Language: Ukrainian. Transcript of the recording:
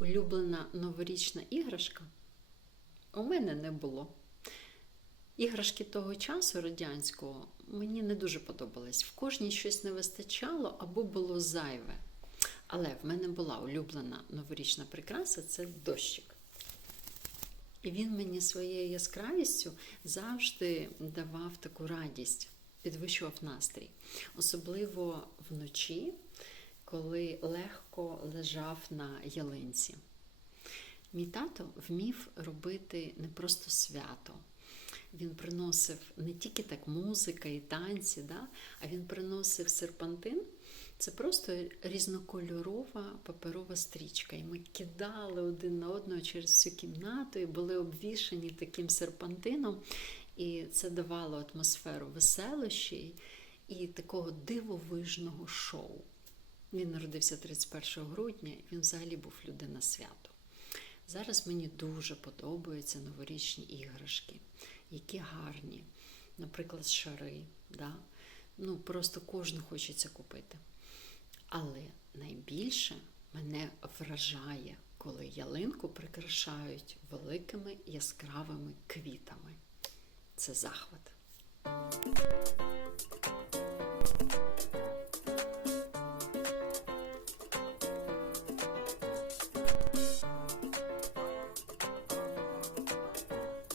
улюблена новорічна іграшка у мене не було. Іграшки того часу радянського мені не дуже подобались. В кожній щось не вистачало або було зайве. Але в мене була улюблена новорічна прикраса це дощик. І він мені своєю яскравістю завжди давав таку радість, підвищував настрій. Особливо вночі, коли легко лежав на ялинці. Мій тато вмів робити не просто свято. Він приносив не тільки так музика і танці, да? а він приносив серпантин. Це просто різнокольорова паперова стрічка. І ми кидали один на одного через всю кімнату і були обвішані таким серпантином. І це давало атмосферу веселощі і такого дивовижного шоу. Він народився 31 грудня, і він взагалі був людина свято. Зараз мені дуже подобаються новорічні іграшки, які гарні, наприклад, шари. Да? Ну, просто кожну хочеться купити. Але найбільше мене вражає, коли ялинку прикрашають великими яскравими квітами. Це захват.